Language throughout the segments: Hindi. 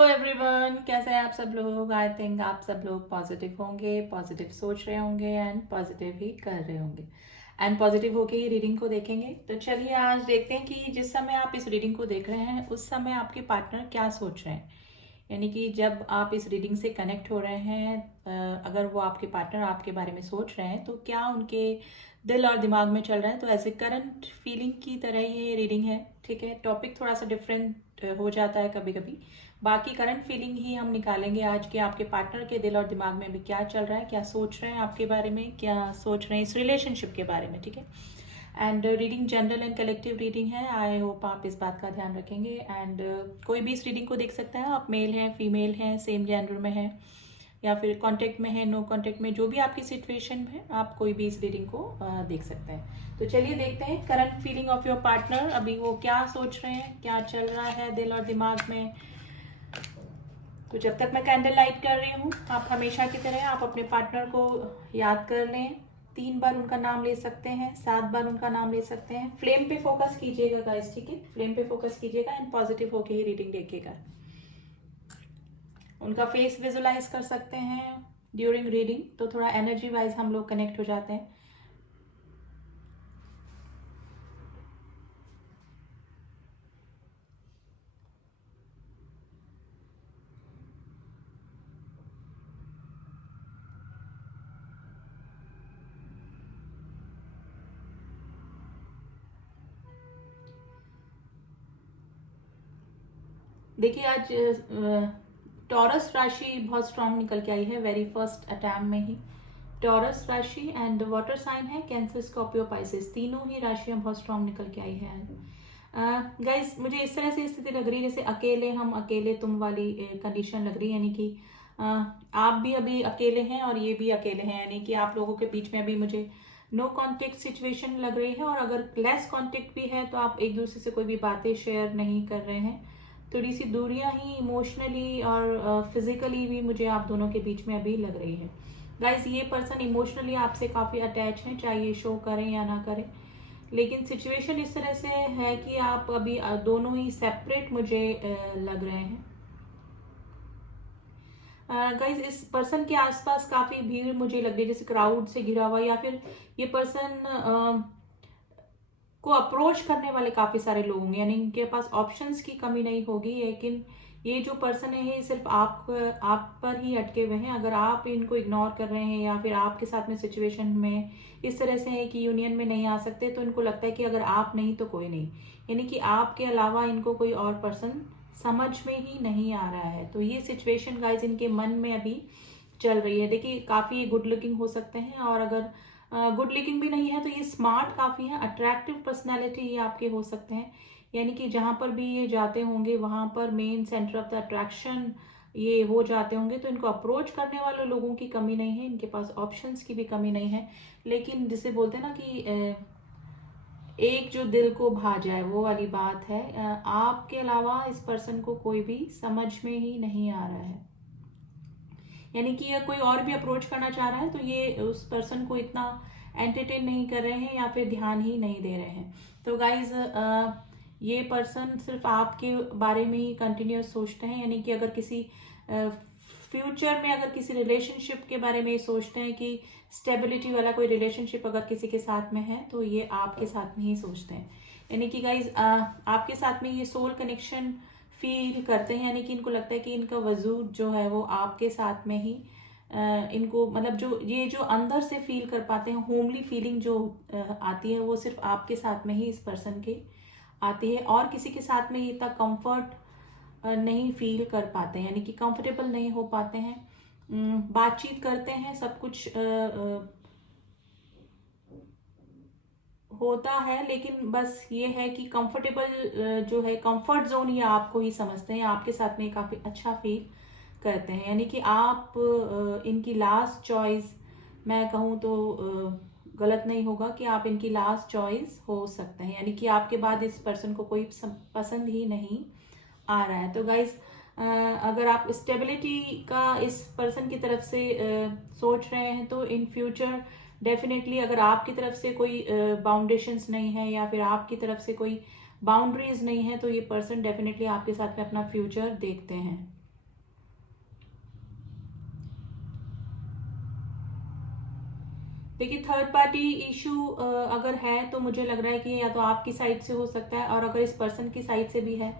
हेलो एवरीवन, कैसे हैं आप सब लोग। आई थिंक आप सब लोग पॉजिटिव होंगे, पॉजिटिव सोच रहे होंगे एंड पॉजिटिव ही कर रहे होंगे एंड पॉजिटिव होके ही रीडिंग को देखेंगे। तो चलिए आज देखते हैं कि जिस समय आप इस रीडिंग को देख रहे हैं उस समय आपके पार्टनर क्या सोच रहे हैं। यानी कि जब आप इस रीडिंग से कनेक्ट हो रहे हैं, अगर वो आपके पार्टनर आपके बारे में सोच रहे हैं तो क्या उनके दिल और दिमाग में चल रहा है। तो ऐसे करंट फीलिंग की तरह ये रीडिंग है, ठीक है। टॉपिक थोड़ा सा डिफरेंट हो जाता है कभी कभी, बाकी करंट फीलिंग ही हम निकालेंगे आज के। आपके पार्टनर के दिल और दिमाग में भी क्या चल रहा है, क्या सोच रहे हैं आपके बारे में, क्या सोच रहे हैं इस रिलेशनशिप के बारे में, ठीक है। And reading general and collective reading है। आई होप आप इस बात का ध्यान रखेंगे एंड कोई भी इस रीडिंग को देख सकता है। आप मेल हैं, फीमेल हैं, सेम जेंडर में है या फिर कांटेक्ट में है, नो कांटेक्ट में, जो भी आपकी सिचुएशन है आप कोई भी इस रीडिंग को देख सकते हैं। तो चलिए देखते हैं current feeling of your partner. अभी वो क्या सोच रहे हैं, क्या चल रहा है दिल और दिमाग में। तो जब तक मैं कैंडल लाइट कर रही हूँ, आप हमेशा की तरह आप अपने पार्टनर को याद कर लें। 3 बार उनका नाम ले सकते हैं, 7 बार उनका नाम ले सकते हैं। फ्लेम पे फोकस कीजिएगा गाइस, ठीक है। फ्लेम पे फोकस कीजिएगा एंड पॉजिटिव होके ही रीडिंग देखिएगा। उनका फेस विजुलाइज कर सकते हैं ड्यूरिंग रीडिंग, तो थोड़ा एनर्जी वाइज हम लोग कनेक्ट हो जाते हैं। देखिए आज टॉरस राशि बहुत स्ट्रांग निकल के आई है वेरी फर्स्ट अटैम्प में ही। टॉरस राशि एंड वाटर साइन है कैंसर, स्कॉर्पियो, पाइसेस, तीनों ही राशियां बहुत स्ट्रांग निकल के आई है। गाइस मुझे इस तरह से स्थिति लग रही है जैसे अकेले हम अकेले तुम वाली कंडीशन लग रही है। यानी कि आप भी अभी अकेले हैं और ये भी अकेले हैं। यानी कि आप लोगों के बीच में अभी मुझे नो कांटेक्ट सिचुएशन लग रही है, और अगर लेस कांटेक्ट भी है तो आप एक दूसरे से कोई भी बातें शेयर नहीं कर रहे हैं। थोड़ी सी दूरियां ही इमोशनली और फिजिकली भी मुझे आप दोनों के बीच में अभी लग रही है। गाइस ये पर्सन इमोशनली आपसे काफी अटैच है, चाहे ये शो करें या ना करें। लेकिन सिचुएशन इस तरह से है कि आप अभी दोनों ही सेपरेट मुझे लग रहे हैं। गाइस इस पर्सन के आसपास काफी भीड़ मुझे लग रही है, जैसे क्राउड से घिरा हुआ, या फिर ये पर्सन को अप्रोच करने वाले काफी सारे लोग होंगे। यानी इनके पास ऑप्शंस की कमी नहीं होगी, लेकिन ये जो पर्सन है ये सिर्फ आप पर ही अटके हुए हैं। अगर आप इनको इग्नोर कर रहे हैं या फिर आपके साथ में सिचुएशन में इस तरह से है कि यूनियन में नहीं आ सकते, तो इनको लगता है कि अगर आप नहीं तो कोई नहीं। यानी कि आपके अलावा इनको कोई और पर्सन समझ में ही नहीं आ रहा है। तो ये सिचुएशन गाइज इनके मन में अभी चल रही है। देखिए काफी गुड लुकिंग हो सकते हैं, और अगर गुड लुकिंग भी नहीं है तो ये स्मार्ट काफी है, अट्रैक्टिव पर्सनैलिटी ये आपके हो सकते हैं। यानी कि जहां पर भी ये जाते होंगे वहां पर main centre of the attraction ये हो जाते होंगे। तो इनको अप्रोच करने वाले लोगों की कमी नहीं है, इनके पास ऑप्शंस की भी कमी नहीं है। लेकिन जिसे बोलते हैं ना कि एक जो दिल को भा जाए वो वाली बात है। आपके अलावा इस पर्सन को कोई भी समझ में ही नहीं आ रहा है। यानी कि ये कोई और भी अप्रोच करना चाह रहा है तो ये उस पर्सन को इतना एंटरटेन नहीं कर रहे हैं या फिर ध्यान ही नहीं दे रहे हैं। तो गाइज ये पर्सन सिर्फ आपके बारे में ही कंटिन्यूस सोचते हैं। यानी कि अगर किसी फ्यूचर में अगर किसी रिलेशनशिप के बारे में ये सोचते हैं कि स्टेबिलिटी वाला कोई रिलेशनशिप अगर किसी के साथ में है तो ये आपके साथ में ही सोचते हैं। यानी कि गाइज आपके साथ में ये सोल कनेक्शन फील करते हैं। यानी कि इनको लगता है कि इनका वजूद जो है वो आपके साथ में ही इनको मतलब जो ये जो अंदर से फील कर पाते हैं, होमली फीलिंग जो आती है वो सिर्फ आपके साथ में ही इस पर्सन के आती है, और किसी के साथ में ये इतना कंफर्ट नहीं फील कर पाते हैं। यानी कि कंफर्टेबल नहीं हो पाते हैं। बातचीत करते हैं, सब कुछ होता है, लेकिन बस ये है कि कंफर्टेबल जो है कंफर्ट जोन ये आपको ही समझते हैं, आपके साथ में काफी अच्छा फील करते हैं। यानी कि आप इनकी लास्ट चॉइस मैं कहूँ तो गलत नहीं होगा कि आप इनकी लास्ट चॉइस हो सकते हैं। यानी कि आपके बाद इस पर्सन को कोई पसंद ही नहीं आ रहा है। तो गाइज अगर आप स्टेबिलिटी का इस पर्सन की तरफ से सोच रहे हैं तो इन फ्यूचर डेफिनेटली अगर आपकी तरफ से कोई बाउंडेशंस नहीं है या फिर आपकी तरफ से कोई बाउंड्रीज नहीं है तो ये पर्सन डेफिनेटली आपके साथ में अपना फ्यूचर देखते हैं। देखिए, थर्ड पार्टी इशू अगर है तो मुझे लग रहा है कि या तो आपकी साइड से हो सकता है, और अगर इस पर्सन की साइड से भी है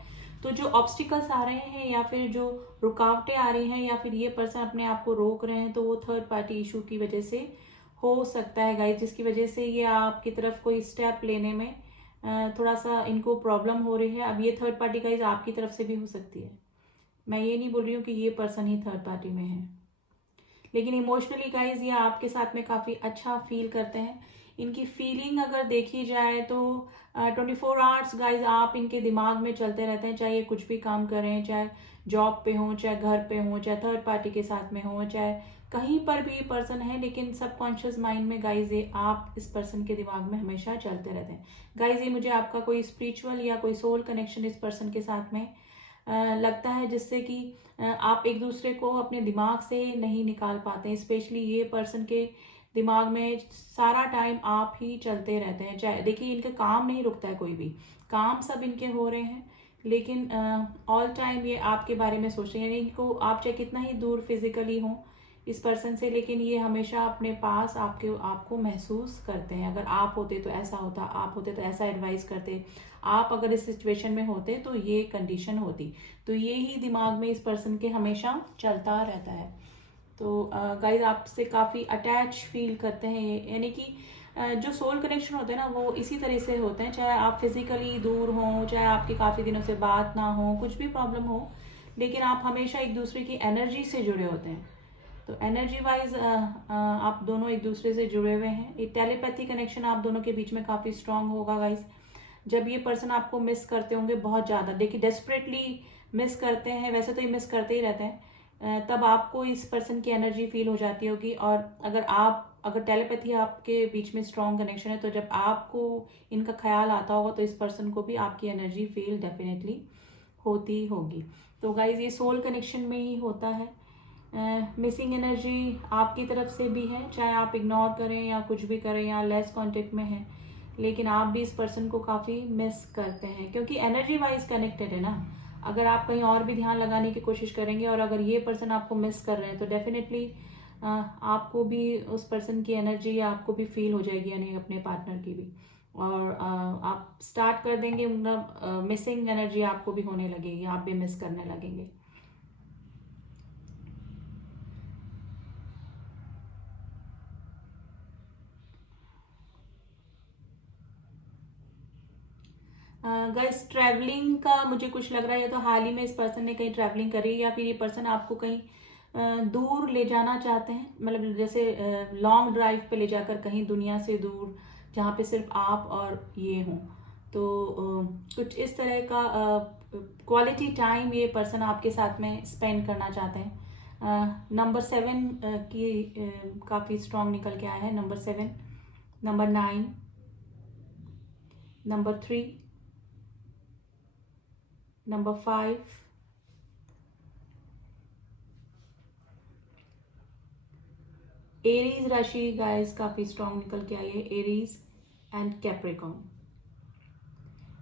तो जो ऑब्स्टिकल्स आ रहे हैं या फिर जो रुकावटें आ रही हैं या फिर ये पर्सन अपने आप को रोक रहे हैं, तो वो थर्ड पार्टी इशू की वजह से हो सकता है गाइज, जिसकी वजह से ये आपकी तरफ कोई स्टेप लेने में थोड़ा सा इनको प्रॉब्लम हो रही है। अब ये थर्ड पार्टी गाइज आपकी तरफ से भी हो सकती है, मैं ये नहीं बोल रही हूँ कि ये पर्सन ही थर्ड पार्टी में है, लेकिन इमोशनली गाइज ये आपके साथ में काफ़ी अच्छा फील करते हैं। इनकी फीलिंग अगर देखी जाए तो 24 आवर्स गाइज आप इनके दिमाग में चलते रहते हैं, चाहे ये कुछ भी काम करें, चाहे जॉब पे हो, चाहे घर पे हो, चाहे थर्ड पार्टी के साथ में हो, चाहे कहीं पर भी पर्सन है, लेकिन सबकॉन्शियस माइंड में गाइज ये आप इस पर्सन के दिमाग में हमेशा चलते रहते हैं। गाइज ये मुझे आपका कोई स्पिरिचुअल या कोई सोल कनेक्शन इस पर्सन के साथ में लगता है, जिससे कि आप एक दूसरे को अपने दिमाग से नहीं निकाल पाते। स्पेशली ये पर्सन के दिमाग में सारा टाइम आप ही चलते रहते हैं, चाहे देखिए इनका काम नहीं रुकता है, कोई भी काम सब इनके हो रहे हैं, लेकिन ऑल टाइम ये आपके बारे में सोच रहे हैं। यानी इनको आप चाहे कितना ही दूर फिजिकली हो इस पर्सन से, लेकिन ये हमेशा अपने पास आपको महसूस करते हैं। अगर आप होते तो ऐसा होता, आप होते तो ऐसा एडवाइस करते, आप अगर इस सिचुएशन में होते तो ये कंडीशन होती, तो ये ही दिमाग में इस पर्सन के हमेशा चलता रहता है। तो गाइज आपसे काफ़ी अटैच फील करते हैं ये, यानी कि जो सोल कनेक्शन होते हैं ना वो इसी तरह से होते हैं, चाहे आप फिजिकली दूर हों, चाहे आपकी काफ़ी दिनों से बात ना हो, कुछ भी प्रॉब्लम हो, लेकिन आप हमेशा एक दूसरे की एनर्जी से जुड़े होते हैं। तो एनर्जी वाइज आप दोनों एक दूसरे से जुड़े हुए हैं। ये टेलीपैथी कनेक्शन आप दोनों के बीच में काफ़ी स्ट्रांग होगा गाइज। जब ये पर्सन आपको मिस करते होंगे बहुत ज़्यादा, देखिए डेस्परेटली मिस करते हैं, वैसे तो ये मिस करते ही रहते हैं, तब आपको इस पर्सन की एनर्जी फील हो जाती होगी। और अगर टेलीपैथी आपके बीच में स्ट्रांग कनेक्शन है, तो जब आपको इनका ख्याल आता होगा तो इस पर्सन को भी आपकी एनर्जी फील डेफिनेटली होती होगी। तो गाइज ये सोल कनेक्शन में ही होता है। मिसिंग एनर्जी आपकी तरफ से भी है, चाहे आप इग्नोर करें या कुछ भी करें या लेस कांटेक्ट में हैं, लेकिन आप भी इस पर्सन को काफ़ी मिस करते हैं, क्योंकि एनर्जी वाइज कनेक्टेड है ना। अगर आप कहीं और भी ध्यान लगाने की कोशिश करेंगे और अगर ये पर्सन आपको मिस कर रहे हैं, तो डेफिनेटली आपको भी उस पर्सन की एनर्जी आपको भी फील हो जाएगी, यानी अपने पार्टनर की भी, और आप स्टार्ट कर देंगे, मतलब मिसिंग एनर्जी आपको भी होने लगेगी, आप भी मिस करने लगेंगे। गाइस ट्रैवलिंग का मुझे कुछ लग रहा है, या तो हाल ही में इस पर्सन ने कहीं ट्रैवलिंग करी, या फिर ये पर्सन आपको कहीं दूर ले जाना चाहते हैं, मतलब जैसे लॉन्ग ड्राइव पे ले जाकर कहीं दुनिया से दूर, जहाँ पे सिर्फ आप और ये हों। तो कुछ इस तरह का क्वालिटी टाइम ये पर्सन आपके साथ में स्पेंड करना चाहते हैं। नंबर 7 की काफ़ी स्ट्रांग निकल के आया है, number 7, number 9, number 3, number 5, Aries राशि गाइस काफी स्ट्रांग निकल के आई है, एरीज एंड कैप्रिकॉर्न।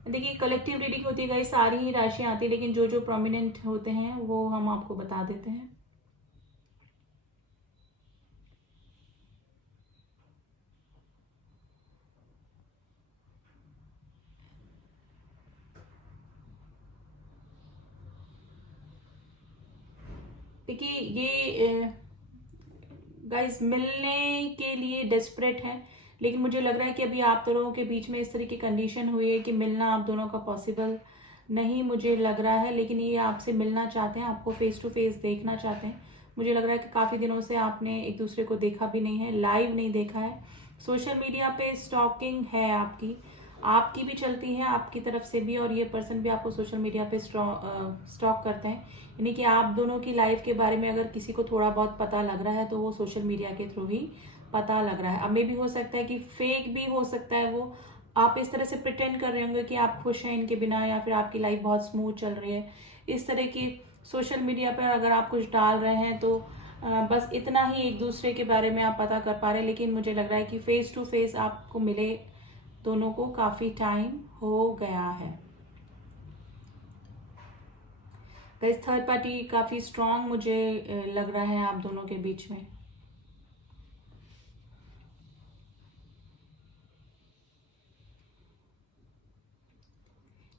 देखिए कलेक्टिव रीडिंग होती है गाइस, सारी ही राशियां आती है, लेकिन जो जो प्रोमिनेंट होते हैं वो हम आपको बता देते हैं। देखिए ये गाइस मिलने के लिए डेस्परेट है, लेकिन मुझे लग रहा है कि अभी आप दोनों के बीच में इस तरह की कंडीशन हुई है कि मिलना आप दोनों का पॉसिबल नहीं मुझे लग रहा है, लेकिन ये आपसे मिलना चाहते हैं, आपको फेस टू फेस देखना चाहते हैं। मुझे लग रहा है कि काफ़ी दिनों से आपने एक दूसरे को देखा भी नहीं है, लाइव नहीं देखा है, सोशल मीडिया पे स्टॉकिंग है आपकी, आपकी भी चलती है आपकी तरफ से भी, और ये पर्सन भी आपको सोशल मीडिया पे स्टॉक करते हैं। यानी कि आप दोनों की लाइफ के बारे में अगर किसी को थोड़ा बहुत पता लग रहा है तो वो सोशल मीडिया के थ्रू ही पता लग रहा है। अब मे भी हो सकता है कि फेक भी हो सकता है, वो आप इस तरह से प्रिटेंड कर रहे होंगे कि आप खुश हैं इनके बिना, या फिर आपकी लाइफ बहुत स्मूथ चल रही है। इस तरह की सोशल मीडिया पर अगर आप कुछ डाल रहे हैं तो बस इतना ही एक दूसरे के बारे में आप पता कर पा रहे हैं, लेकिन मुझे लग रहा है कि फेस टू फेस आपको मिले दोनों को काफ़ी टाइम हो गया है। गाइस थर्ड पार्टी काफ़ी स्ट्रांग मुझे लग रहा है आप दोनों के बीच में।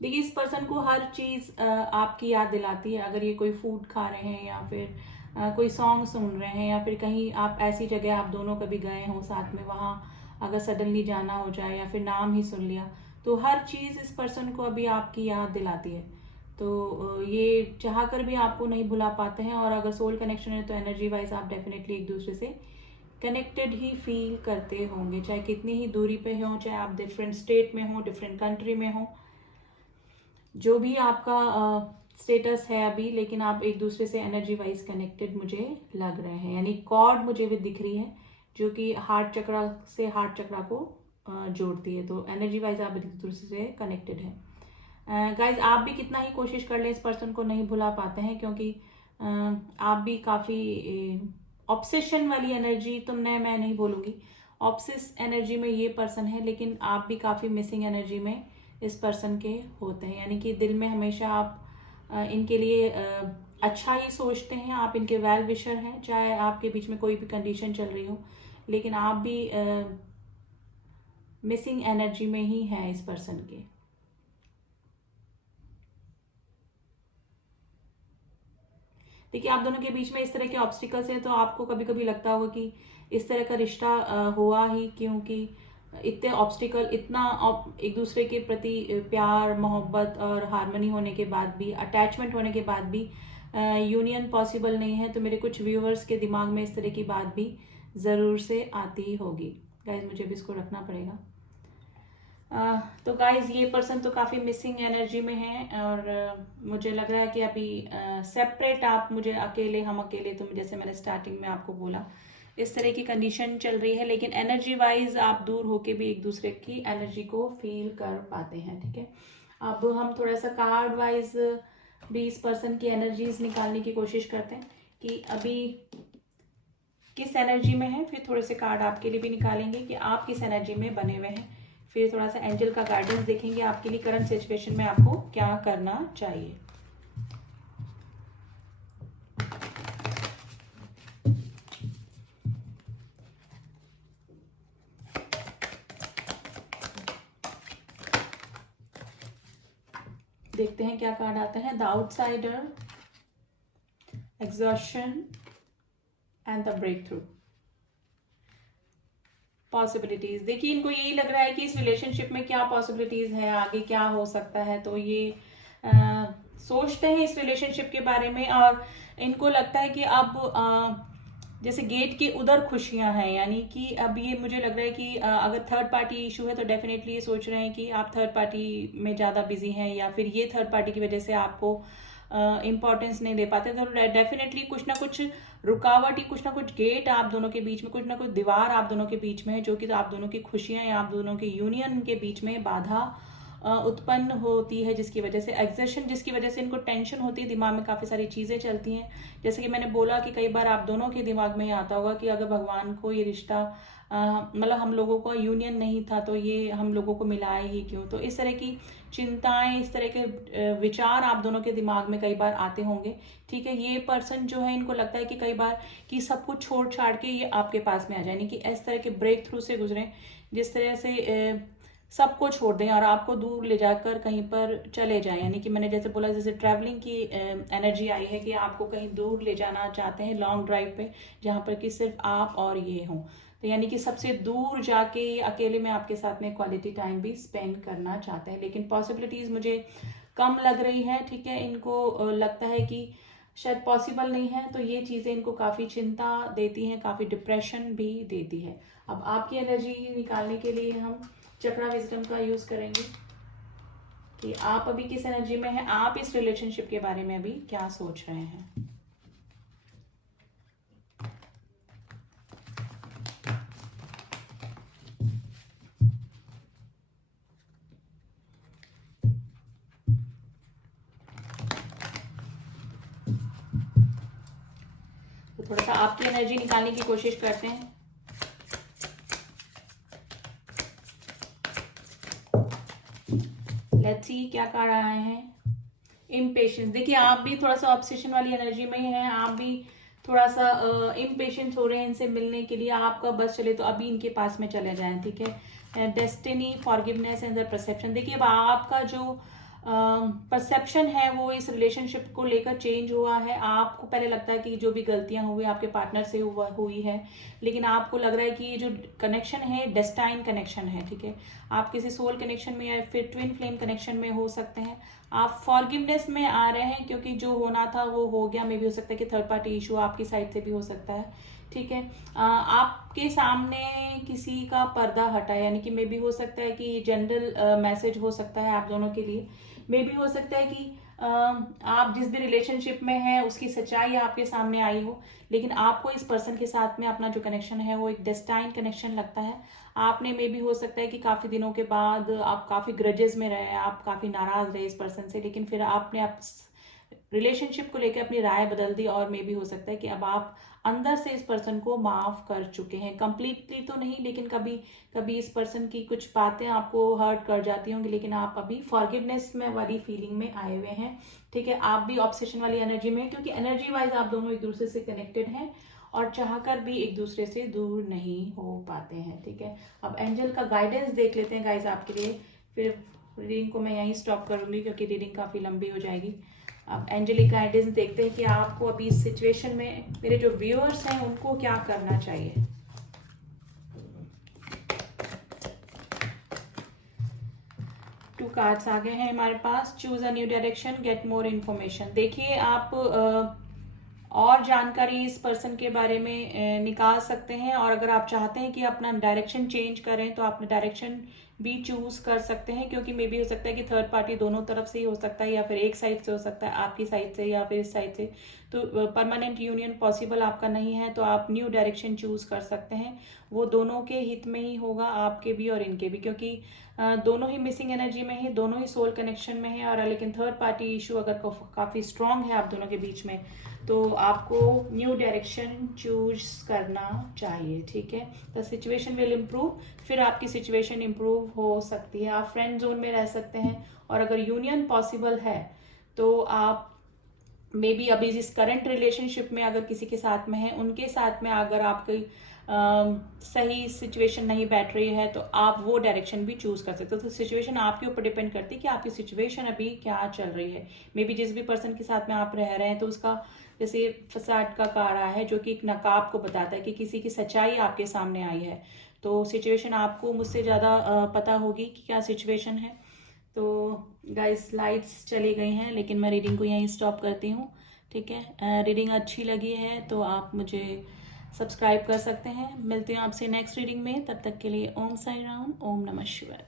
देखिए इस पर्सन को हर चीज़ आपकी याद दिलाती है। अगर ये कोई फूड खा रहे हैं या फिर कोई सॉन्ग सुन रहे हैं या फिर कहीं आप ऐसी जगह आप दोनों कभी गए हों साथ में, वहाँ अगर सडनली जाना हो जाए या फिर नाम ही सुन लिया, तो हर चीज़ इस पर्सन को अभी आपकी याद दिलाती है। तो ये चाह कर भी आपको नहीं भुला पाते हैं। और अगर सोल कनेक्शन है तो एनर्जी वाइज आप डेफिनेटली एक दूसरे से कनेक्टेड ही फील करते होंगे, चाहे कितनी ही दूरी पे हों, चाहे आप डिफरेंट स्टेट में हो, डिफरेंट कंट्री में हो, जो भी आपका स्टेटस है अभी, लेकिन आप एक दूसरे से एनर्जी वाइज कनेक्टेड मुझे लग रहे हैं। यानी कॉर्ड मुझे भी दिख रही है जो कि हार्ट चक्रा से हार्ट चक्रा को जोड़ती है। तो एनर्जी वाइज आप एक दूसरे से कनेक्टेड है। गाइज आप भी कितना ही कोशिश कर लें इस पर्सन को नहीं भुला पाते हैं, क्योंकि आप भी काफ़ी ऑब्सेशन वाली एनर्जी, तो मैं नहीं बोलूँगी, ऑब्सेस एनर्जी में ये पर्सन है, लेकिन आप भी काफ़ी मिसिंग एनर्जी में इस पर्सन के होते हैं। यानी कि दिल में हमेशा आप इनके लिए अच्छा ही सोचते हैं, आप इनके वेल विशर हैं, चाहे आपके बीच में कोई भी कंडीशन चल रही हो, लेकिन आप भी मिसिंग एनर्जी में ही हैं इस पर्सन के। देखिए आप दोनों के बीच में इस तरह के ऑब्स्टिकल्स हैं, तो आपको कभी कभी लगता होगा कि इस तरह का रिश्ता हुआ ही, क्योंकि इतने ऑब्स्टिकल, इतना एक दूसरे के प्रति प्यार मोहब्बत और हार्मनी होने के बाद भी, अटैचमेंट होने के बाद भी यूनियन पॉसिबल नहीं है। तो मेरे कुछ व्यूअर्स के दिमाग में इस तरह की बात भी ज़रूर से आती ही होगी। गाइज मुझे भी इसको रखना पड़ेगा। तो गाइज ये पर्सन तो काफ़ी मिसिंग एनर्जी में है, और मुझे लग रहा है कि अभी सेपरेट आप, मुझे अकेले, हम अकेले, तो जैसे मैंने स्टार्टिंग में आपको बोला, इस तरह की कंडीशन चल रही है। लेकिन एनर्जी वाइज आप दूर होके भी एक दूसरे की एनर्जी को फील कर पाते हैं। ठीक है, अब हम थोड़ा सा कार्ड वाइज भी इस पर्सन की एनर्जीज निकालने की कोशिश करते हैं कि अभी किस एनर्जी में है। फिर थोड़े से कार्ड आपके लिए भी निकालेंगे कि आप किस एनर्जी में बने हुए हैं। फिर थोड़ा सा एंजल का गाइडेंस देखेंगे आपके लिए, करंट सिचुएशन में आपको क्या करना चाहिए। देखते हैं क्या कार्ड आते हैं। The outsider, exhaustion and the breakthrough, possibilities. देखिए इनको यही लग रहा है कि इस रिलेशनशिप में क्या पॉसिबिलिटीज है, आगे क्या हो सकता है। तो ये सोचते हैं इस रिलेशनशिप के बारे में, और इनको लगता है कि अब जैसे गेट के उधर खुशियां हैं। यानी कि अब ये मुझे लग रहा है कि अगर थर्ड पार्टी इशू है तो डेफिनेटली ये सोच रहे हैं कि आप थर्ड पार्टी में ज़्यादा बिजी हैं, या फिर ये थर्ड पार्टी की वजह से आपको इम्पोर्टेंस नहीं दे पाते। तो डेफिनेटली कुछ ना कुछ रुकावट ही, कुछ ना कुछ गेट आप दोनों के बीच में, कुछ ना कुछ दीवार आप दोनों के बीच में है, जो कि आप दोनों की खुशियां या आप दोनों के यूनियन के बीच में बाधा उत्पन्न होती है, जिसकी वजह से एग्जर्शन, जिसकी वजह से इनको टेंशन होती है, दिमाग में काफ़ी सारी चीज़ें चलती हैं। जैसे कि मैंने बोला कि कई बार आप दोनों के दिमाग में ये आता होगा कि अगर भगवान को ये रिश्ता, मतलब हम लोगों का यूनियन नहीं था, तो ये हम लोगों को मिलाए ही क्यों। तो इस तरह की चिंताएं, इस तरह के विचार आप दोनों के दिमाग में कई बार आते होंगे। ठीक है, ये पर्सन जो है, इनको लगता है कि कई बार कि सब कुछ छोड़ छाड़ के ये आपके पास में आ जाए, यानी कि इस तरह के ब्रेक थ्रू से गुजरें, जिस तरह से सबको छोड़ दें और आपको दूर ले जाकर कहीं पर चले जाएं। यानी कि मैंने जैसे बोला, जैसे ट्रैवलिंग की एनर्जी आई है कि आपको कहीं दूर ले जाना चाहते हैं, लॉन्ग ड्राइव पे, जहाँ पर कि सिर्फ आप और ये हों। तो यानी कि सबसे दूर जाके अकेले में आपके साथ में क्वालिटी टाइम भी स्पेंड करना चाहते हैं, लेकिन पॉसिबिलिटीज़ मुझे कम लग रही है। ठीक है, इनको लगता है कि शायद पॉसिबल नहीं है। तो ये चीज़ें इनको काफ़ी चिंता देती हैं, काफ़ी डिप्रेशन भी देती है। अब आपकी एनर्जी निकालने के लिए हम चक्रा विजडम का यूज करेंगे कि आप अभी किस एनर्जी में हैं, आप इस रिलेशनशिप के बारे में अभी क्या सोच रहे हैं। तो थोड़ा सा आपकी एनर्जी निकालने की कोशिश करते हैं। लेट्स सी क्या कर रहा है। इम्पेशेंस, देखिए आप भी थोड़ा सा ऑब्सेशन वाली एनर्जी में ही हैं, आप भी थोड़ा सा इम्पेशेंस हो रहे हैं इनसे मिलने के लिए। आपका बस चले तो अभी इनके पास में चले जाएं। ठीक है, destiny, forgiveness and the perception. देखिए अब आपका जो परसेप्शन है वो इस रिलेशनशिप को लेकर चेंज हुआ है। आपको पहले लगता है कि जो भी गलतियां हुई आपके पार्टनर से हुई है, लेकिन आपको लग रहा है कि ये जो कनेक्शन है डेस्टाइन कनेक्शन है, ठीक है। आप किसी सोल कनेक्शन में या फिर ट्विन फ्लेम कनेक्शन में हो सकते हैं। आप फॉरगिवनेस में आ रहे हैं क्योंकि जो होना था वो हो गया। मे भी हो सकता है कि थर्ड पार्टी इशू आपकी साइड से भी हो सकता है, ठीक है। आपके सामने किसी का पर्दा हटा, यानी कि मे भी हो सकता है कि जनरल मैसेज हो सकता है आप दोनों के लिए। मे भी हो सकता है कि आप जिस भी रिलेशनशिप में हैं उसकी सच्चाई आपके सामने आई हो, लेकिन आपको इस पर्सन के साथ में अपना जो कनेक्शन है वो एक डेस्टाइन कनेक्शन लगता है। आपने मे भी हो सकता है कि काफी दिनों के बाद आप काफी ग्रजेस में रहे, आप काफी नाराज रहे इस पर्सन से, लेकिन फिर आपने आप रिलेशनशिप को लेकर अपनी राय बदल दी, और मे भी हो सकता है कि अब आप अंदर से इस पर्सन को माफ कर चुके हैं। कंप्लीटली तो नहीं, लेकिन कभी कभी इस पर्सन की कुछ बातें आपको हर्ट कर जाती होंगी, लेकिन आप अभी फॉरगिवनेस में वाली फीलिंग में आए हुए हैं, ठीक है। आप भी ऑब्सेशन वाली एनर्जी में हैं, क्योंकि एनर्जी वाइज आप दोनों एक दूसरे से कनेक्टेड हैं और चाहकर भी एक दूसरे से दूर नहीं हो पाते हैं, ठीक है। अब एंजल का गाइडेंस देख लेते हैं गाइज आपके लिए, फिर रीडिंग को मैं यहीं स्टॉप करूंगी क्योंकि रीडिंग काफी लंबी हो जाएगी। अब एंजेलिक गाइडेंस देखते हैं कि आपको अभी इस सिचुएशन में मेरे जो व्यूअर्स हैं उनको क्या करना चाहिए। टू कार्ड्स आ गए हैं हमारे पास। Choose a new direction, get more information. देखिए आप और जानकारी इस पर्सन के बारे में निकाल सकते हैं, और अगर आप चाहते हैं कि अपना डायरेक्शन चेंज करें तो आप डायरेक्शन भी चूज कर सकते हैं, क्योंकि मे भी हो सकता है कि थर्ड पार्टी दोनों तरफ से ही हो सकता है, या फिर एक साइड से हो सकता है, आपकी साइड से या फिर इस साइड से। तो परमानेंट यूनियन पॉसिबल आपका नहीं है, तो आप न्यू डायरेक्शन चूज कर सकते हैं। वो दोनों के हित में ही होगा, आपके भी और इनके भी, क्योंकि दोनों ही मिसिंग एनर्जी में है, दोनों ही सोल कनेक्शन में है। और लेकिन थर्ड पार्टी इशू अगर काफी स्ट्रांग है आप दोनों के बीच में, तो आपको न्यू डायरेक्शन चूज करना चाहिए, ठीक है। द सिचुएशन विल इम्प्रूव, फिर आपकी सिचुएशन इम्प्रूव हो सकती है। आप फ्रेंड जोन में रह सकते हैं, और अगर यूनियन पॉसिबल है तो आप मे बी अभी जिस करंट रिलेशनशिप में अगर किसी के साथ में है, उनके साथ में अगर आपकी सही सिचुएशन नहीं बैठ रही है तो आप वो डायरेक्शन भी चूज कर सकते हो। तो सिचुएशन आपके ऊपर डिपेंड करती है कि आपकी सिचुएशन अभी क्या चल रही है। मे बी जिस भी पर्सन के साथ में आप रह रहे हैं तो उसका जैसे फसाड का कार्ड आया है, जो कि एक नकाब को बताता है कि किसी की सच्चाई आपके सामने आई है। तो सिचुएशन आपको मुझसे ज़्यादा पता होगी कि क्या सिचुएशन है। तो गाइस लाइट्स चली गई हैं, लेकिन मैं रीडिंग को यहीं स्टॉप करती हूँ, ठीक है। रीडिंग अच्छी लगी है तो आप मुझे सब्सक्राइब कर सकते हैं। मिलती हूँ आपसे नेक्स्ट रीडिंग में, तब तक के लिए ओम साई राम, ओम नमः शिवाय।